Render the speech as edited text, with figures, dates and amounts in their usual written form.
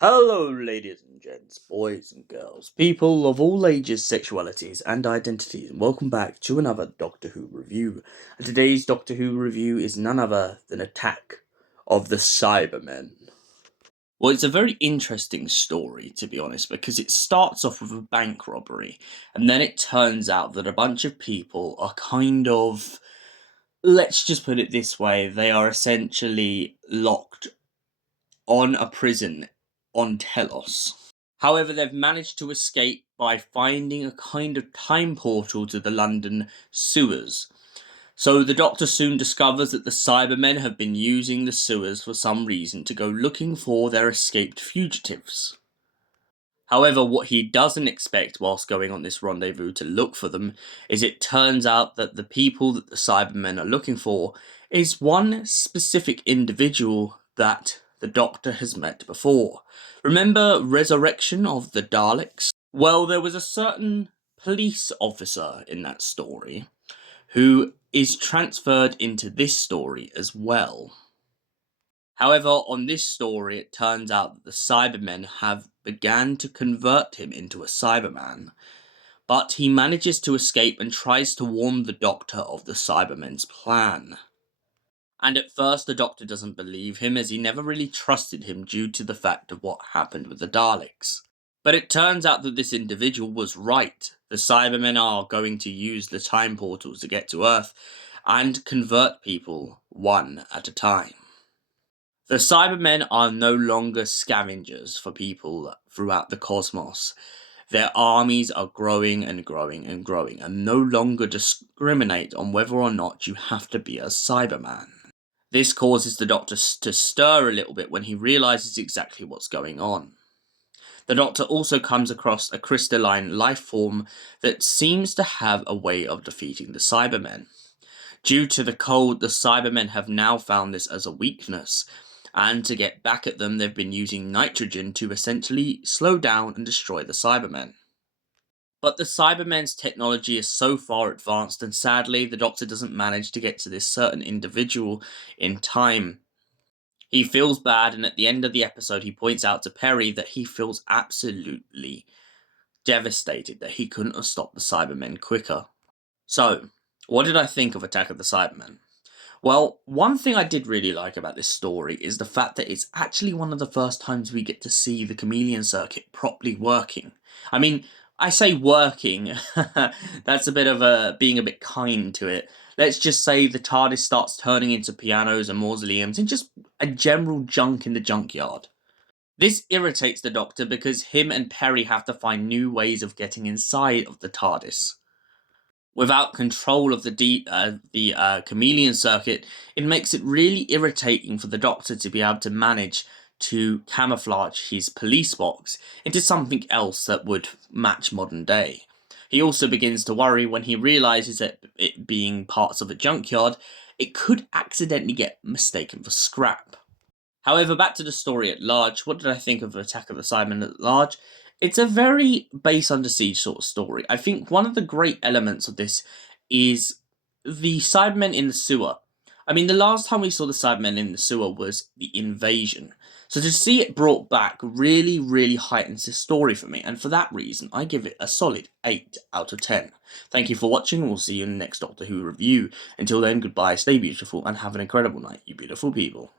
Hello, ladies and gents, boys and girls, people of all ages, sexualities, and identities, and welcome back to another Doctor Who review. And today's Doctor Who review is none other than Attack of the Cybermen. Well, it's a very interesting story, to be honest, because it starts off with a bank robbery, and then it turns out that a bunch of people are kind of, let's just put it this way, they are essentially locked on a prison on Telos. However, they've managed to escape by finding a kind of time portal to the London sewers. So the Doctor soon discovers that the Cybermen have been using the sewers for some reason to go looking for their escaped fugitives. However, what he doesn't expect whilst going on this rendezvous to look for them is it turns out that the people that the Cybermen are looking for is one specific individual that the Doctor has met before. Remember Resurrection of the Daleks? Well, there was a certain police officer in that story who is transferred into this story as well. However, on this story, it turns out that the Cybermen have began to convert him into a Cyberman, but he manages to escape and tries to warn the Doctor of the Cybermen's plan. And at first the Doctor doesn't believe him, as he never really trusted him due to the fact of what happened with the Daleks. But it turns out that this individual was right. The Cybermen are going to use the time portals to get to Earth and convert people one at a time. The Cybermen are no longer scavengers for people throughout the cosmos. Their armies are growing and growing and growing, and no longer discriminate on whether or not you have to be a Cyberman. This causes the Doctor to stir a little bit when he realises exactly what's going on. The Doctor also comes across a crystalline life form that seems to have a way of defeating the Cybermen. Due to the cold, the Cybermen have now found this as a weakness, and to get back at them, they've been using nitrogen to essentially slow down and destroy the Cybermen. But the Cybermen's technology is so far advanced, and sadly, the Doctor doesn't manage to get to this certain individual in time. He feels bad, and at the end of the episode, he points out to Perry that he feels absolutely devastated that he couldn't have stopped the Cybermen quicker. So, what did I think of Attack of the Cybermen? Well, one thing I did really like about this story is the fact that it's actually one of the first times we get to see the chameleon circuit properly working. I mean, I say working, that's a bit of being a bit kind to it. Let's just say the TARDIS starts turning into pianos and mausoleums and just a general junk in the junkyard. This irritates the Doctor because him and Perry have to find new ways of getting inside of the TARDIS. Without control of the chameleon circuit, it makes it really irritating for the Doctor to be able to manage to camouflage his police box into something else that would match modern day. He also begins to worry when he realises that it being parts of a junkyard, it could accidentally get mistaken for scrap. However, back to the story at large, what did I think of Attack of the Cybermen at large? It's a very base under siege sort of story. I think one of the great elements of this is the Cybermen in the sewer. I mean, the last time we saw the Cybermen in the sewer was the invasion. So to see it brought back really, really heightens the story for me. And for that reason, I give it a solid 8 out of 10. Thank you for watching. We'll see you in the next Doctor Who review. Until then, goodbye, stay beautiful, and have an incredible night, you beautiful people.